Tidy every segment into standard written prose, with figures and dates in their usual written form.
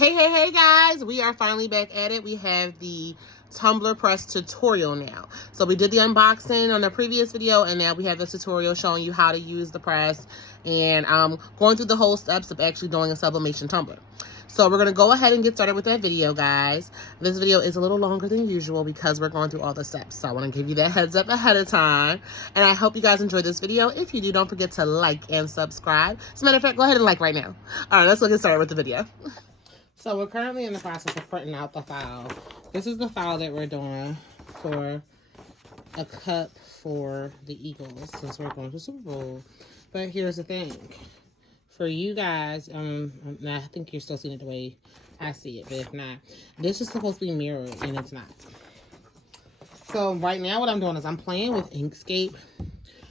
Hey guys, we are finally back at it. We have the Tumbler press tutorial now. So we did the unboxing on the previous video, and now we have the tutorial showing you how to use the press and going through the whole steps of actually doing a sublimation tumbler. So we're going to go ahead and get started with that video, guys. This video is a little longer than usual because we're going through all the steps. So I want to give you that heads up ahead of time. And I hope you guys enjoyed this video. If you do, don't forget to like and subscribe. As a matter of fact, go ahead and like right now. All right, let's get started with the video. So we're currently in the process of printing out the file. This is the file that we're doing for a cup for the Eagles since we're going to Super Bowl. But here's the thing. For you guys, I think you're still seeing it the way I see it, but if not, this is supposed to be mirrored, and it's not. So right now what I'm doing is I'm playing with Inkscape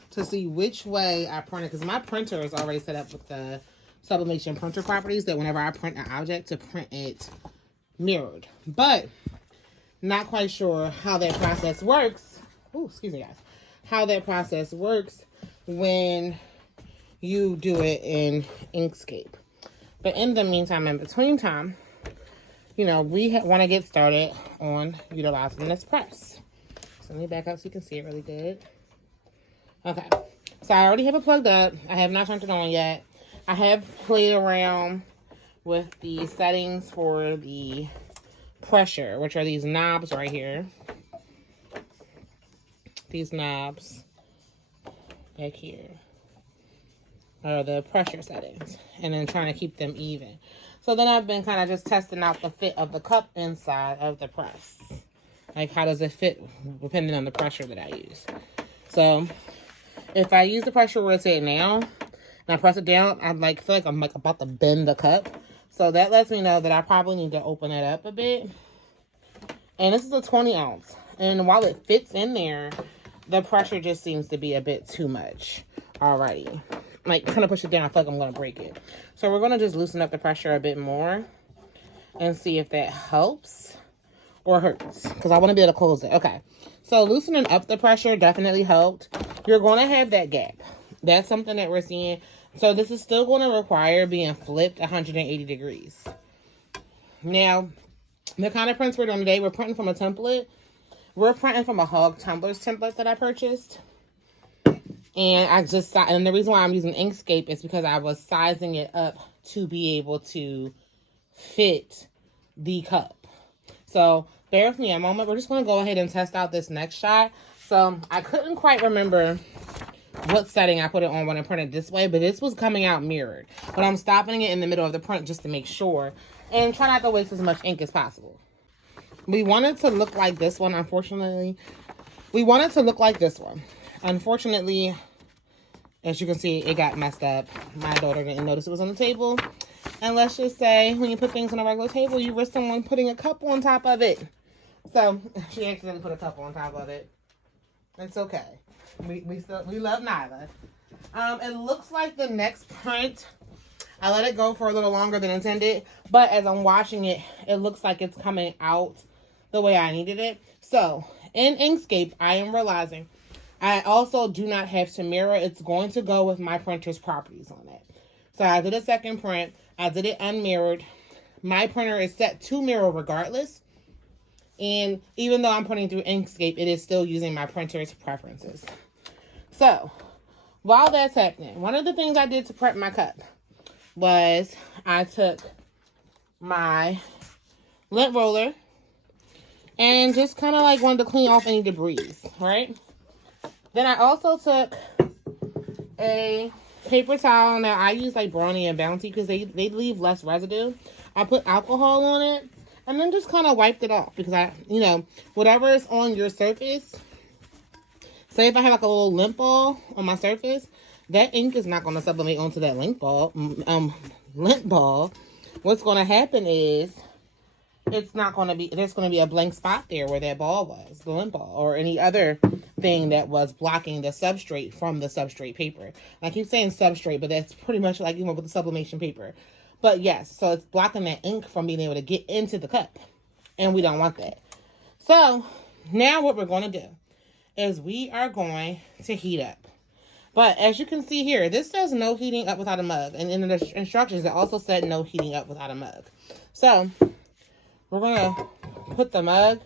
to see which way I print it, because my printer is already set up with the sublimation printer properties that whenever I print an object to print it mirrored. But not quite sure how that process works. Oh, excuse me, guys. How that process works when you do it in Inkscape. But in the meantime, in between time, you know, we want to get started on utilizing this press. So let me back up so you can see it really good. Okay, so I already have it plugged up. I have not turned it on yet. I have played around with the settings for the pressure, which are these knobs right here. These knobs back here are the pressure settings, and then trying to keep them even. So then I've been kind of just testing out the fit of the cup inside of the press. Like, how does it fit depending on the pressure that I use. So if I use the pressure where it's at now, and I press it down, I feel like I'm about to bend the cup. So that lets me know that I probably need to open it up a bit. And this is a 20 ounce. And while it fits in there, the pressure just seems to be a bit too much already. Like, trying to push it down, I feel like I'm going to break it. So we're going to just loosen up the pressure a bit more and see if that helps or hurts, because I want to be able to close it. Okay, so loosening up the pressure definitely helped. You're going to have that gap. That's something that we're seeing. So this is still going to require being flipped 180 degrees. Now, the kind of prints we're doing today, we're printing from a template. We're printing from a Hog Tumblers template that I purchased. And the reason why I'm using Inkscape is because I was sizing it up to be able to fit the cup. So bear with me a moment. We're just going to go ahead and test out this next shot. So I couldn't quite remember what setting I put it on when I printed this way, but this was coming out mirrored. But I'm stopping it in the middle of the print just to make sure and try not to waste as much ink as possible. We wanted to look like this one, unfortunately. Unfortunately, as you can see, it got messed up. My daughter didn't notice it was on the table. And let's just say, when you put things on a regular table, you risk someone putting a cup on top of it. So, she accidentally put a cup on top of it. It's okay. We love Nyla. It looks like the next print, I let it go for a little longer than intended. But as I'm watching it, it looks like it's coming out the way I needed it. So, in Inkscape, I am realizing I also do not have to mirror. It's going to go with my printer's properties on it. So I did a second print. I did it unmirrored. My printer is set to mirror regardless. And even though I'm printing through Inkscape, it is still using my printer's preferences. So while that's happening, one of the things I did to prep my cup was I took my lint roller and just kind of like wanted to clean off any debris, right? Then I also took a paper towel. Now, I use like Brownie and Bounty because they leave less residue. I put alcohol on it and then just kind of wiped it off because whatever is on your surface, say if I have like a little lint ball on my surface, that ink is not going to sublimate onto that lint ball. What's going to happen is there's going to be a blank spot there where that ball was, the lint ball, or any other thing that was blocking the substrate from the substrate paper. I keep saying substrate, but that's pretty much like, with the sublimation paper. But yes, so it's blocking that ink from being able to get into the cup, and we don't want that. So now what we're going to do is we are going to heat up But as you can see here, this says no heating up without a mug. And in the instructions, it also said no heating up without a mug. So we're going to put the mug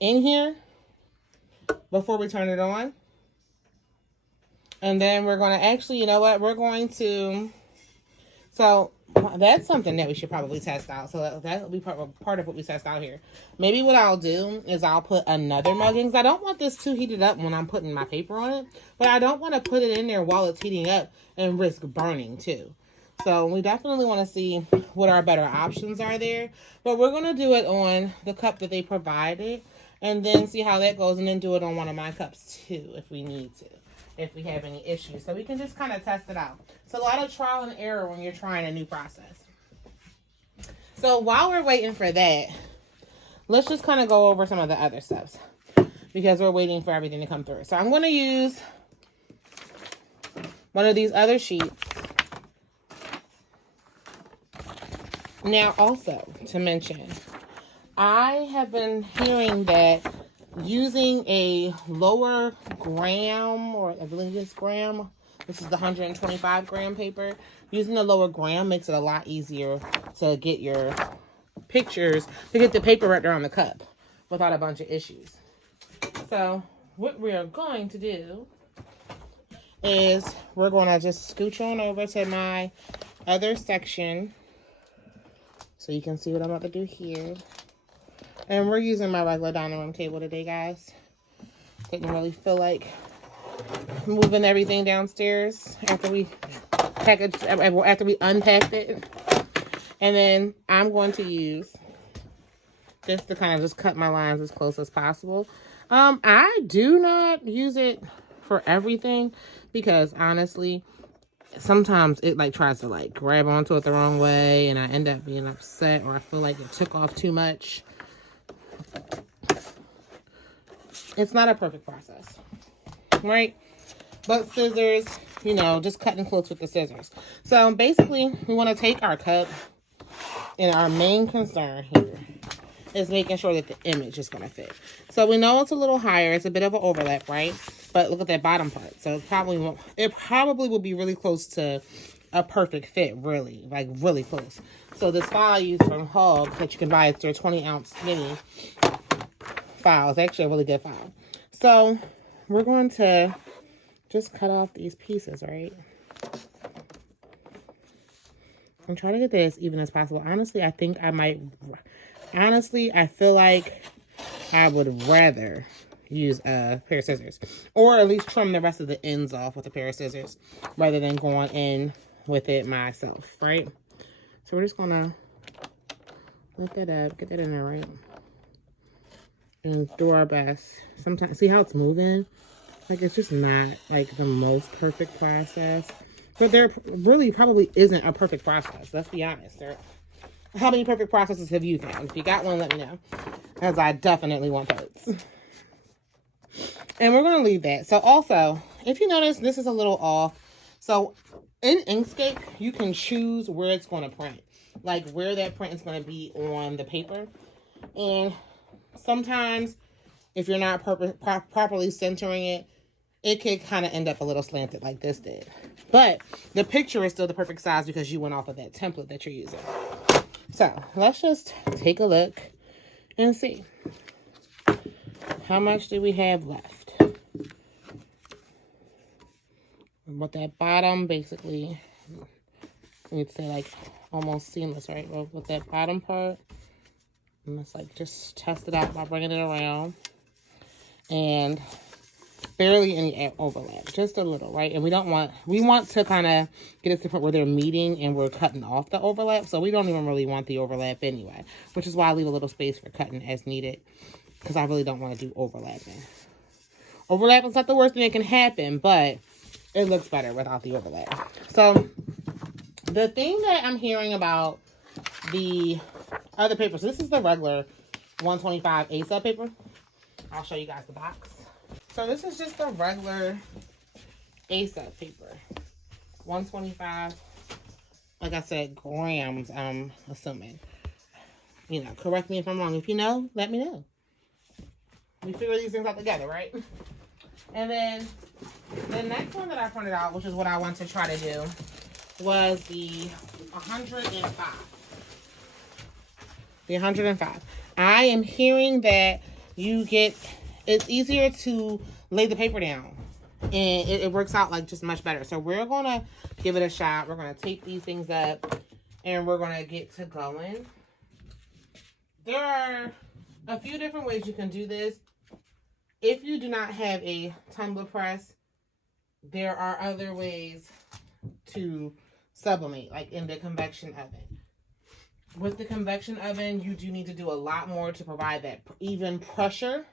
in here before we turn it on. And then we're going to actually, you know what? We're going to, so that's something that we should probably test out. So that will be part of what we test out here. Maybe what I'll do is I'll put another mug in, because I don't want this too heated up when I'm putting my paper on it. But I don't want to put it in there while it's heating up and risk burning too. So we definitely want to see what our better options are there. But we're going to do it on the cup that they provided, and then see how that goes, and then do it on one of my cups too if we need to, if we have any issues. So we can just kind of test it out. It's a lot of trial and error when you're trying a new process. So while we're waiting for that, let's just kind of go over some of the other steps, because we're waiting for everything to come through. So I'm going to use one of these other sheets. Now, also to mention, I have been hearing that using a lower gram, or I believe it's gram, this is the 125 gram paper, using the lower gram makes it a lot easier to get your pictures, to get the paper right there on the cup without a bunch of issues. So what we are going to do is we're going to just scooch on over to my other section, so you can see what I'm about to do here. And we're using my regular dining room table today, guys. Didn't really feel like moving everything downstairs after we unpacked it. And then I'm going to use this to kind of just cut my lines as close as possible. I do not use it for everything, because honestly, sometimes it like tries to like grab onto it the wrong way, and I end up being upset, or I feel like it took off too much. It's not a perfect process, right? But scissors, you know, just cutting close with the scissors. So basically, we want to take our cup, and our main concern here is making sure that the image is going to fit. So we know it's a little higher. It's a bit of an overlap, right? But look at that bottom part. So it probably will be really close to a perfect fit, really, like really close. So this file I use from Hub that you can buy, it's their 20-ounce skinny file. It's actually a really good file. So we're going to just cut off these pieces, right? I'm trying to get that as even as possible. Honestly, I feel like I would rather use a pair of scissors, or at least trim the rest of the ends off with a pair of scissors rather than going in with it myself, right? So we're just gonna lift that up, get that in there, right? And do our best. Sometimes, see how it's moving? Like, it's just not like the most perfect process, but there really probably isn't a perfect process. Let's be honest. How many perfect processes have you found? If you got one, let me know, as I definitely want those. And we're going to leave that. So also, if you notice, this is a little off. So in Inkscape, you can choose where it's going to print, like where that print is going to be on the paper. And sometimes, if you're not properly centering it, it could kind of end up a little slanted like this did. But the picture is still the perfect size because you went off of that template that you're using. So let's just take a look and see. How much do we have left? With that bottom, basically, we'd say like almost seamless, right? Well, with that bottom part, and let's like just test it out by bringing it around. And barely any overlap, just a little, right? And we want to kind of get it to the point where they're meeting and we're cutting off the overlap. So we don't even really want the overlap anyway, which is why I leave a little space for cutting as needed, because I really don't want to do overlapping. Overlapping's not the worst thing that can happen, but it looks better without the overlap. So the thing that I'm hearing about the other paper, so this is the regular 125 A-sub paper. I'll show you guys the box. So this is just the regular A-sub paper. 125, like I said, grams, I'm assuming. You know, correct me if I'm wrong. If you know, let me know. We figure these things out together, right? And then The next one that I printed out, which is what I want to try to do, was the 105. The 105. I am hearing that it's easier to lay the paper down. And it works out like just much better. So we're going to give it a shot. We're going to tape these things up. And we're going to get to going. There are a few different ways you can do this. If you do not have a tumbler press, there are other ways to sublimate, like in the convection oven. With the convection oven, you do need to do a lot more to provide that even pressure.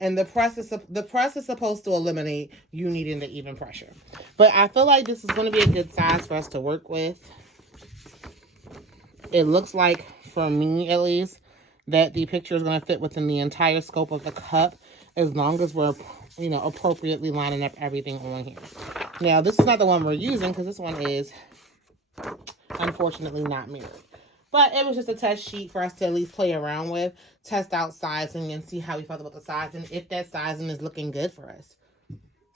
And the press is supposed to eliminate you needing the even pressure. But I feel like this is going to be a good size for us to work with. It looks like, for me at least, that the picture is going to fit within the entire scope of the cup, as long as we're, appropriately lining up everything on here. Now, this is not the one we're using, because this one is, unfortunately, not mirrored. But it was just a test sheet for us to at least play around with, test out sizing, and see how we felt about the sizing, if that sizing is looking good for us.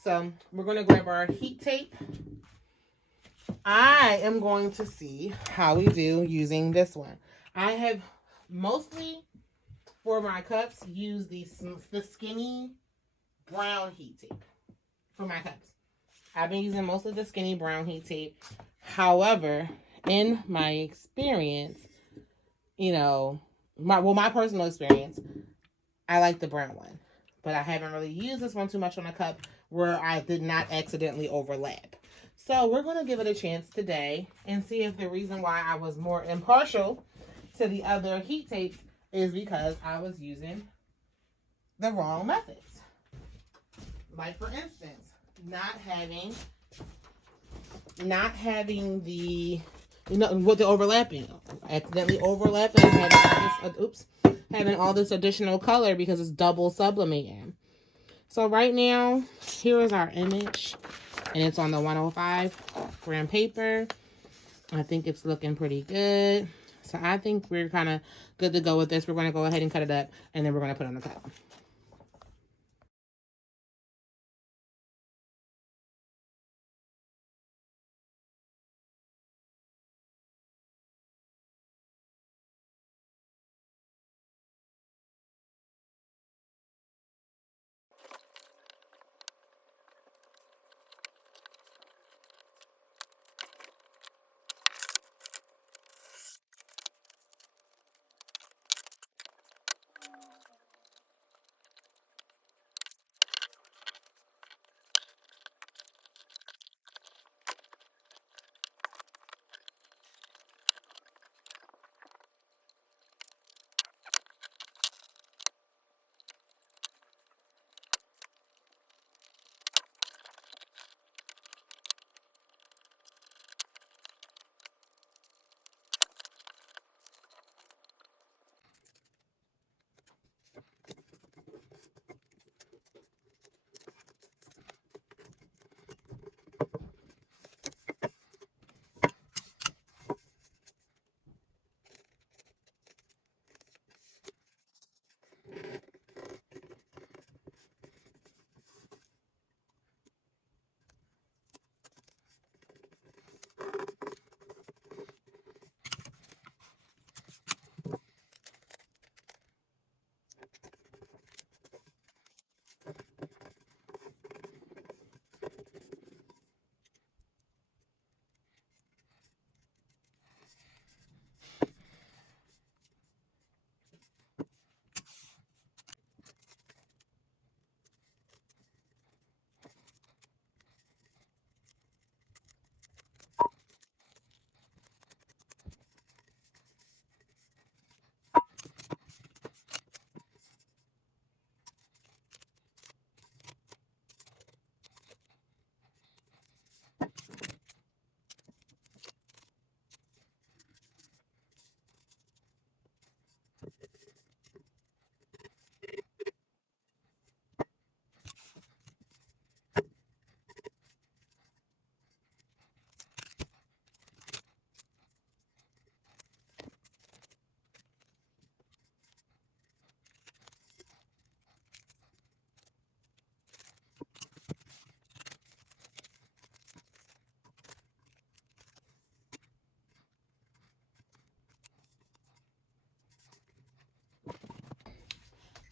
So, we're going to grab our heat tape. I am going to see how we do using this one. I have mostly, for my cups, used the skinny brown heat tape for my cups. I've been using mostly the skinny brown heat tape. However, in my experience, my personal experience, I like the brown one. But I haven't really used this one too much on a cup where I did not accidentally overlap. So we're going to give it a chance today and see if the reason why I was more impartial to the other heat tapes is because I was using the wrong methods. Like, for instance, not having the, with the overlapping, accidentally overlapping, having all this additional color because it's double sublimating. So right now, here is our image, and it's on the 105 gram paper. I think it's looking pretty good. So I think we're kind of good to go with this. We're going to go ahead and cut it up, and then we're going to put it on the cup.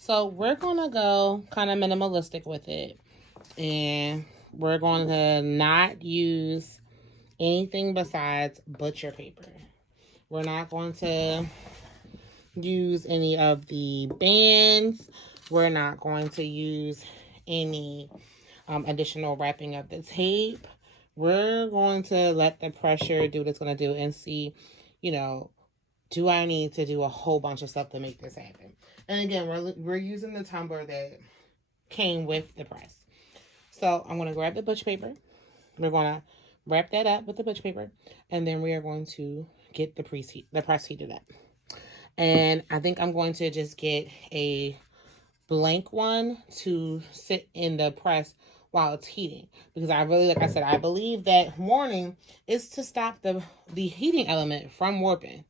So we're going to go kind of minimalistic with it. And we're going to not use anything besides butcher paper. We're not going to use any of the bands. We're not going to use any additional wrapping of the tape. We're going to let the pressure do what it's going to do and see, you know, do I need to do a whole bunch of stuff to make this happen? And again, we're using the tumbler that came with the press. So I'm going to grab the butcher paper. We're going to wrap that up with the butcher paper. And then we are going to get the press heated up. And I think I'm going to just get a blank one to sit in the press while it's heating. Because I really, like I said, I believe that warning is to stop the heating element from warping.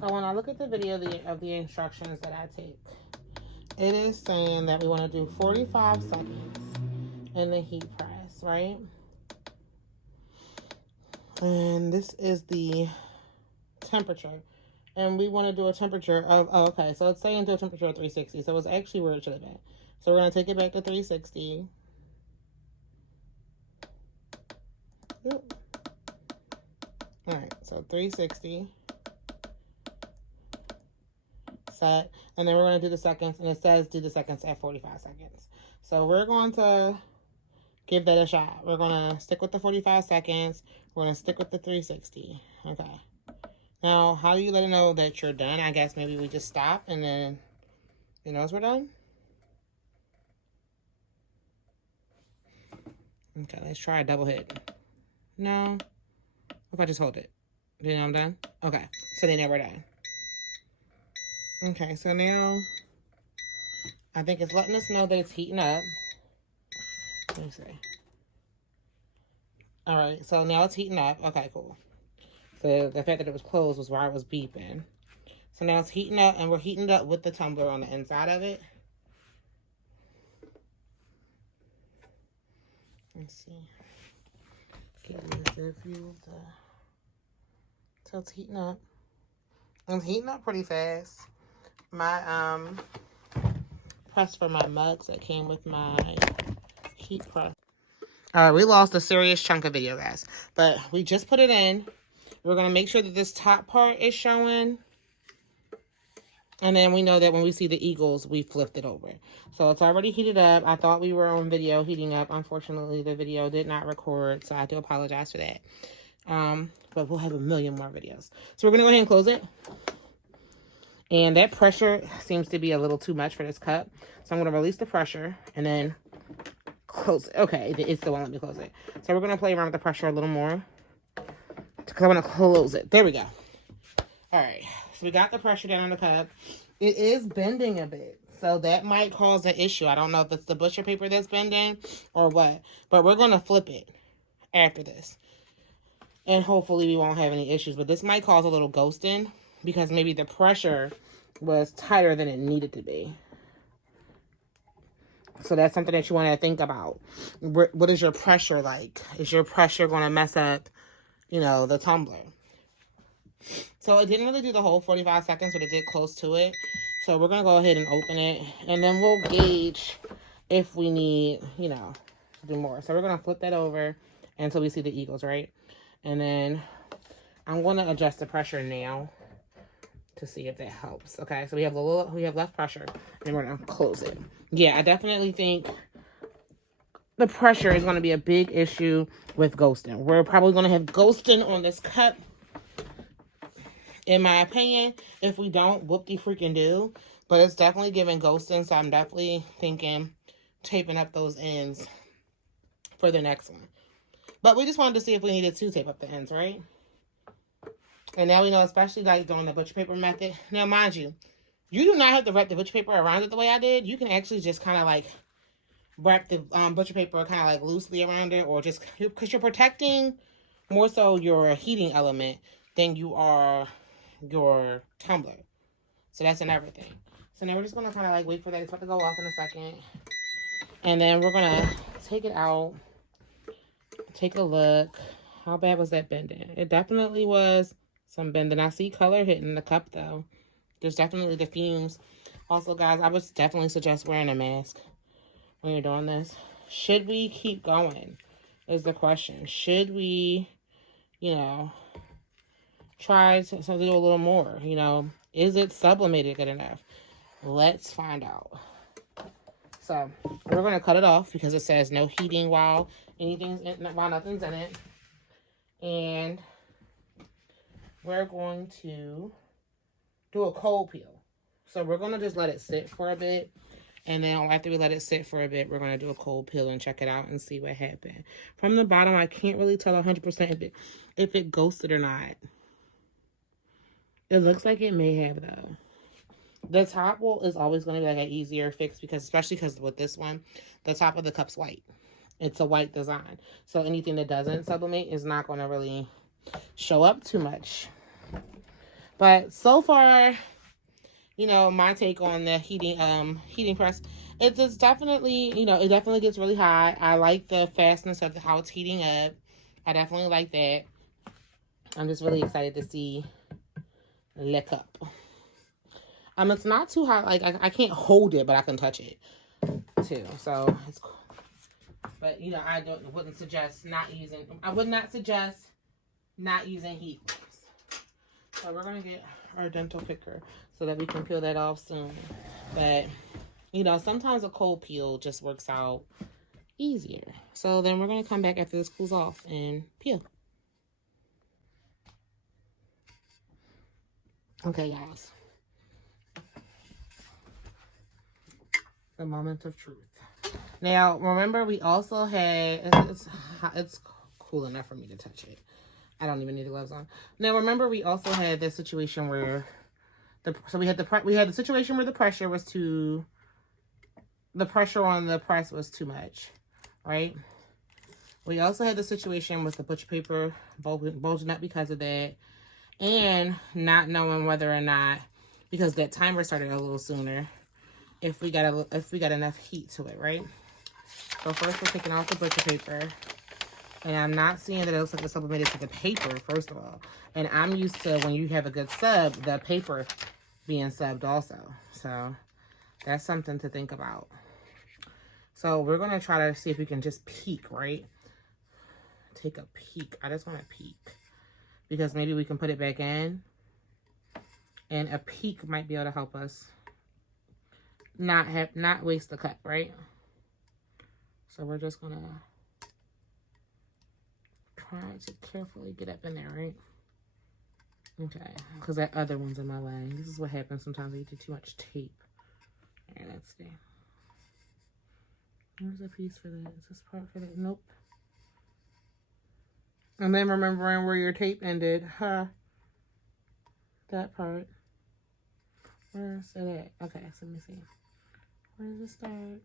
So when I look at the video of the instructions that I take, it is saying that we want to do 45 seconds in the heat press, right? And this is the temperature. And we want to do a temperature of, oh, okay, so it's saying do a temperature of 360. So it's actually where it should have been. So we're going to take it back to 360. Yep. All right, so 360. Set, and then we're going to do the seconds, and it says do the seconds at 45 seconds. So we're going to give that a shot. We're going to stick with the 45 seconds. We're going to stick with the 360. Okay. Now, how do you let it know that you're done? I guess maybe we just stop, and then it knows we're done. Okay, let's try a double hit. No. If I just hold it. Do you know I'm done? Okay, so then now we're done. Okay, so now I think it's letting us know that it's heating up. Let me see. All right, so now it's heating up. Okay, cool. So the fact that it was closed was why it was beeping. So now it's heating up, and we're heating it up with the tumbler on the inside of it. Let's see. Get the view of the... So it's heating up. It's heating up pretty fast. My press for my mugs that came with my heat press. All right, we lost a serious chunk of video, guys. But we just put it in. We're going to make sure that this top part is showing. And then we know that when we see the eagles, we flipped it over. So it's already heated up. I thought we were on video heating up. Unfortunately, the video did not record, so I do apologize for that. But we'll have a million more videos. So we're going to go ahead and close it. And that pressure seems to be a little too much for this cup. So I'm going to release the pressure and then close it. Okay, it still won't let me close it. So we're going to play around with the pressure a little more, because I want to close it. There we go. All right. So we got the pressure down on the cup. It is bending a bit, so that might cause an issue. I don't know if it's the butcher paper that's bending or what, but we're going to flip it after this. And hopefully we won't have any issues, but this might cause a little ghosting because maybe the pressure was tighter than it needed to be. So that's something that you want to think about. What is your pressure like? Is your pressure going to mess up, you know, the tumbler? So it didn't really do the whole 45 seconds, but it did close to it. So we're going to go ahead and open it. And then we'll gauge if we need, you know, to do more. So we're going to flip that over until we see the eagles, right? And then I'm going to adjust the pressure now to see if that helps. Okay, so we have less pressure. And we're going to close it. Yeah, I definitely think the pressure is going to be a big issue with ghosting. We're probably going to have ghosting on this cup, in my opinion. If we don't, whoop-de-freaking do. But it's definitely giving ghosting, so I'm definitely thinking taping up those ends for the next one. But we just wanted to see if we needed to tape up the ends, right? And now we know, especially like doing the butcher paper method. Now, mind you, you do not have to wrap the butcher paper around it the way I did. You can actually just kind of like wrap the butcher paper kind of like loosely around it, or just because you're protecting more so your heating element than you are your tumbler. So that's another thing. So now we're just going to kind of like wait for that. It's about to go off in a second. And then we're going to take it out. Take a look. How bad was that bending? It definitely was some bending. I see color hitting the cup though. There's definitely the fumes. Also, guys, I would definitely suggest wearing a mask when you're doing this. Should we keep going is the question. Should we, you know, try to do a little more? You know, is it sublimated good enough? Let's find out. So we're going to cut it off because it says no heating while nothing's in it. And we're going to do a cold peel. So we're going to just let it sit for a bit. And then after we let it sit for a bit, we're going to do a cold peel and check it out and see what happened. From the bottom, I can't really tell 100% if it ghosted or not. It looks like it may have, though. The top is always going to be like an easier fix, especially because with this one, the top of the cup's white. It's a white design. So anything that doesn't sublimate is not going to really show up too much. But so far, you know, my take on the heating press, it's definitely, you know, it definitely gets really hot. I like the fastness of how it's heating up. I definitely like that. I'm just really excited to see the cup. It's not too hot. Like, I can't hold it, but I can touch it, too. So, it's cool. But, you know, I wouldn't suggest not using... I would not suggest not using heat. So, we're going to get our dental picker so that we can peel that off soon. But, you know, sometimes a cold peel just works out easier. So, then we're going to come back after this cools off and peel. Okay, guys. The moment of truth. Now, remember, we also had, it's cool enough for me to touch it. I don't even need the gloves on. Now, remember, we also had this situation where, we had the situation where the pressure was too the pressure on the press was too much, right? We also had the situation with the butcher paper bulging up because of that, and not knowing whether or not, because that timer started a little sooner, if we got enough heat to it, right? So first we're taking off the butcher paper, and I'm not seeing that it looks like it's sublimated to the paper, first of all. And I'm used to, when you have a good sub, the paper being subbed also. So that's something to think about. So we're going to try to see if we can just peek, right? Take a peek. I just want to peek, because maybe we can put it back in, and a peek might be able to help us not waste the cut, right? So we're just going to try to carefully get up in there, right? Okay, because that other one's in my way. This is what happens sometimes when you do too much tape. All right, let's see. Where's the piece for that? Is this part for that? Nope. And then remembering where your tape ended. Huh. That part. Where's it at? Okay, so let me see. Where does it start?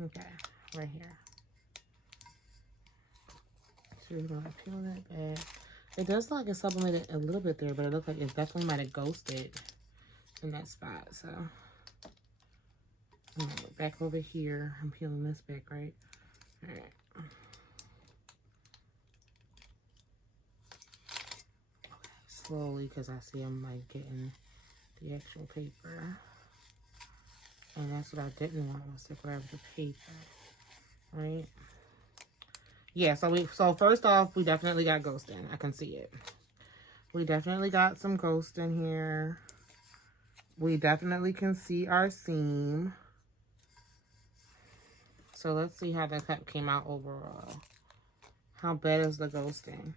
Okay, right here. So we're going to peel that back. It does look like it's sublimated a little bit there, but it looks like it definitely might have ghosted in that spot. So I'm going to look back over here. I'm peeling this back, right? All right. Okay, slowly, because I see I'm like getting the actual paper. And that's what I didn't want, was to grab the paper, right? Yeah, so first off, we definitely got ghosting. I can see it. We definitely got some ghost in here. We definitely can see our seam. So let's see how the cut came out overall. How bad is the ghosting?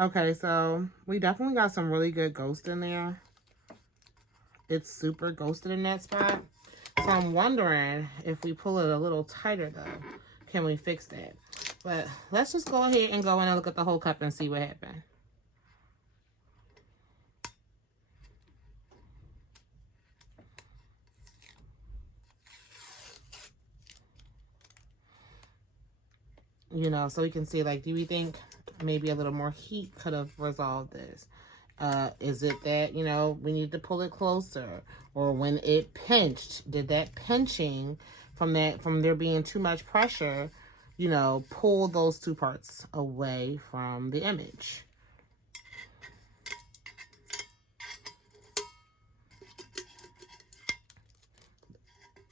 Okay, so we definitely got some really good ghost in there. It's super ghosted in that spot. So I'm wondering if we pull it a little tighter though, can we fix that? But let's just go ahead and go in and look at the whole cup and see what happened. You know, so we can see, like, do we think maybe a little more heat could have resolved this? Is it that, you know, we need to pull it closer? Or when it pinched, did that pinching from there being too much pressure, you know, pull those two parts away from the image?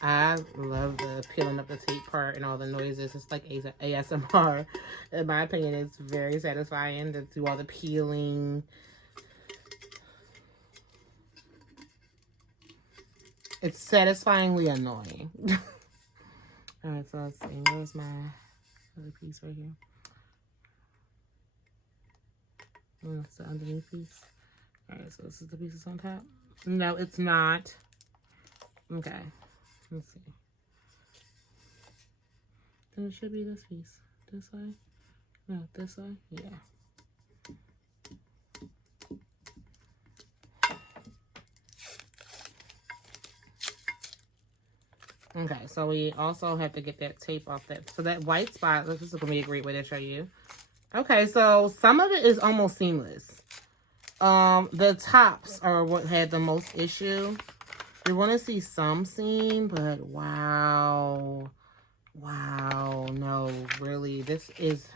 I love the peeling up the tape part and all the noises. It's like ASMR. In my opinion, it's very satisfying to do all the peeling. It's satisfyingly annoying. All right, so let's see. Where's my other piece right here? Oh, that's the underneath piece. All right, so this is the piece that's on top. No, it's not. Okay, let's see. Then it should be this piece. This way? No, this way? Yeah. Okay, so we also have to get that tape off that. So that white spot, this is going to be a great way to show you. Okay, so some of it is almost seamless. The tops are what had the most issue. You're going to see some seam, but wow. Wow, no, really, this is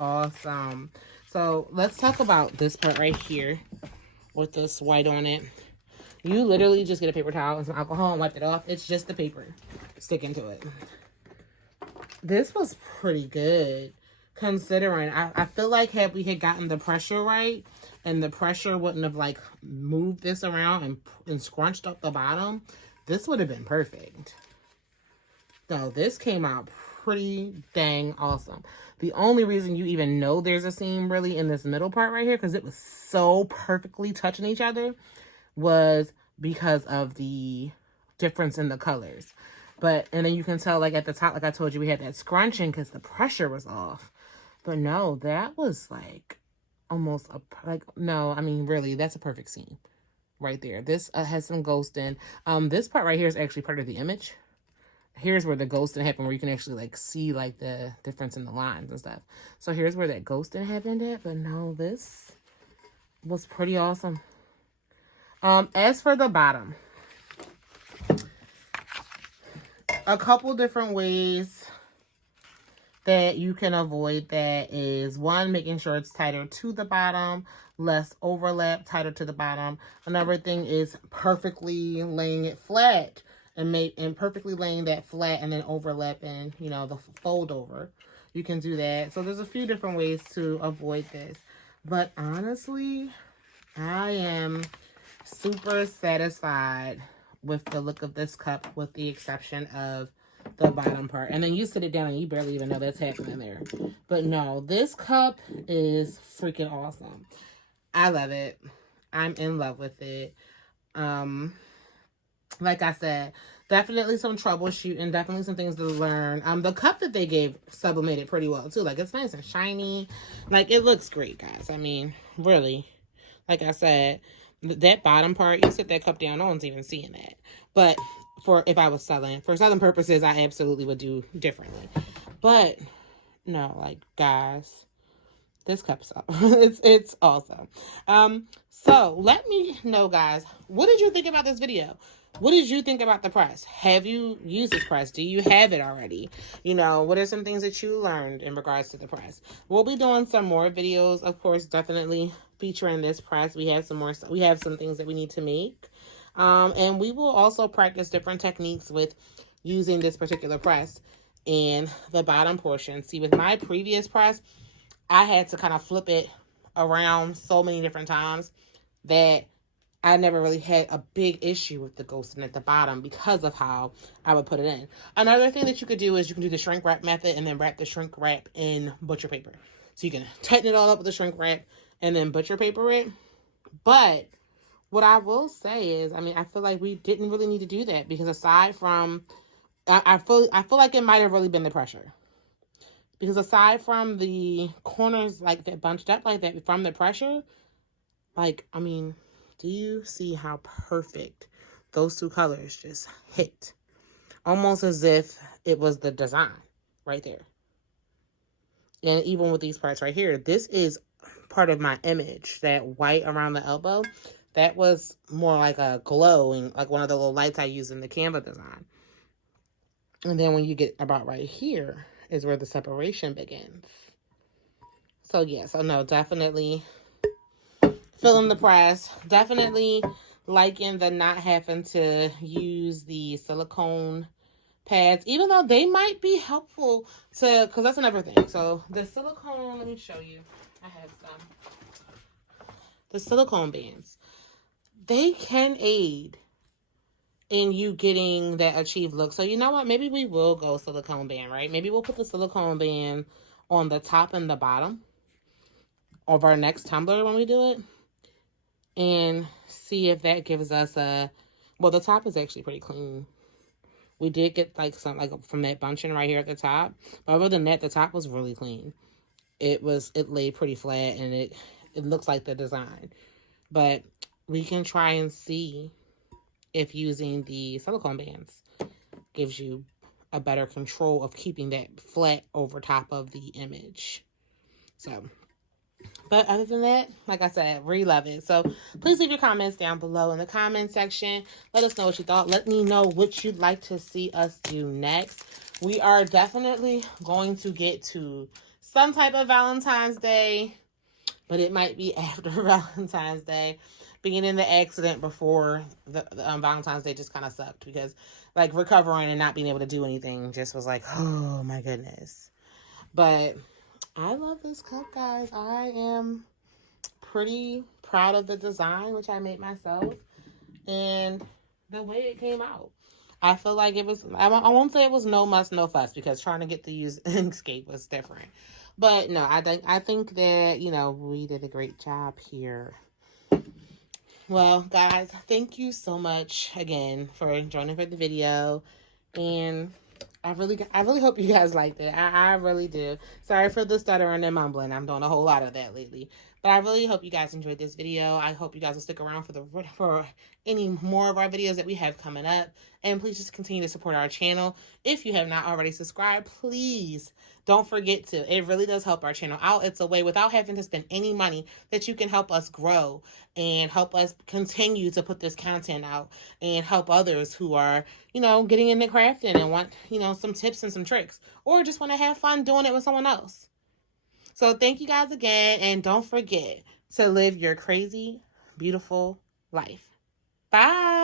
awesome. So let's talk about this part right here with this white on it. You literally just get a paper towel and some alcohol and wipe it off. It's just the paper sticking to it. This was pretty good, considering I feel like had we had gotten the pressure right, and the pressure wouldn't have like moved this around and scrunched up the bottom, this would have been perfect. So this came out pretty dang awesome. The only reason you even know there's a seam really in this middle part right here, because it was so perfectly touching each other, was because of the difference in the colors. And then you can tell, like, at the top, like I told you, we had that scrunching because the pressure was off. But no, that was, like, almost like, no, I mean, really, that's a perfect seam right there. This has some ghosting. This part right here is actually part of the image. Here's where the ghosting happened, where you can actually like see like the difference in the lines and stuff. So here's where that ghosting happened at. But no, this was pretty awesome. As for the bottom, a couple different ways that you can avoid that is, one, making sure it's tighter to the bottom, less overlap, tighter to the bottom. Another thing is perfectly laying it flat and perfectly laying that flat and then overlapping, you know, the fold over. You can do that. So there's a few different ways to avoid this. But honestly, I am super satisfied with the look of this cup, with the exception of the bottom part. And then you sit it down and you barely even know that's happening there. But no, this cup is freaking awesome. I love it. I'm in love with it. Like I said, definitely some troubleshooting, definitely some things to learn. The cup that they gave sublimated pretty well too. Like, it's nice and shiny. Like, it looks great, guys. I mean, really. Like I said, that bottom part, you sit that cup down, no one's even seeing that. But if I was selling, for selling purposes, I absolutely would do differently. But no, like, guys, this cup's up. it's awesome. So let me know, guys, what did you think about this video? What did you think about the press? Have you used this press? Do you have it already? You know, what are some things that you learned in regards to the press? We'll be doing some more videos, of course, definitely featuring this press. We have some things that we need to make. And we will also practice different techniques with using this particular press in the bottom portion. See, with my previous press, I had to kind of flip it around so many different times that I never really had a big issue with the ghosting at the bottom because of how I would put it in. Another thing that you could do is you can do the shrink wrap method and then wrap the shrink wrap in butcher paper. So you can tighten it all up with the shrink wrap and then butcher paper it. But what I will say is, I mean, I feel like we didn't really need to do that because aside from, I feel like it might have really been the pressure. Because aside from the corners like that bunched up like that from the pressure, like, I mean, do you see how perfect those two colors just hit? Almost as if it was the design right there. And even with these parts right here, this is part of my image. That white around the elbow, that was more like a glowing, like one of the little lights I use in the Canva design. And then when you get about right here is where the separation begins. So yeah, so no, definitely feeling the press. Definitely liking the not having to use the silicone pads, even though they might be helpful to, because that's another thing. So the silicone, let me show you. I have some. The silicone bands, they can aid in you getting that achieved look. So you know what? Maybe we will go silicone band, right? Maybe we'll put the silicone band on the top and the bottom of our next tumbler when we do it. And see if that gives us a, well, the top is actually pretty clean. We did get like some, like from that bunching right here at the top. But other than that, the top was really clean. It laid pretty flat and it looks like the design. But we can try and see if using the silicone bands gives you a better control of keeping that flat over top of the image. So, but other than that, like I said, really love it. So please leave your comments down below in the comment section. Let us know what you thought. Let me know what you'd like to see us do next. We are definitely going to get to some type of Valentine's Day, but it might be after Valentine's Day. Being in the accident before the Valentine's Day just kind of sucked because, like, recovering and not being able to do anything just was like, oh my goodness. But I love this cup, guys. I am pretty proud of the design, which I made myself, and the way it came out. I feel like it was, I won't say it was no muss, no fuss, because trying to get to use Inkscape was different. But no, I think that, you know, we did a great job here. Well, guys, thank you so much again for joining for the video, and I really hope you guys liked it. I really do. Sorry for the stuttering and mumbling. I'm doing a whole lot of that lately. But I really hope you guys enjoyed this video. I hope you guys will stick around for any more of our videos that we have coming up. And please just continue to support our channel. If you have not already subscribed, please don't forget to. It really does help our channel out. It's a way, without having to spend any money, that you can help us grow and help us continue to put this content out and help others who are, you know, getting into crafting and want, you know, some tips and some tricks, or just want to have fun doing it with someone else. So thank you guys again, and don't forget to live your crazy, beautiful life. Bye.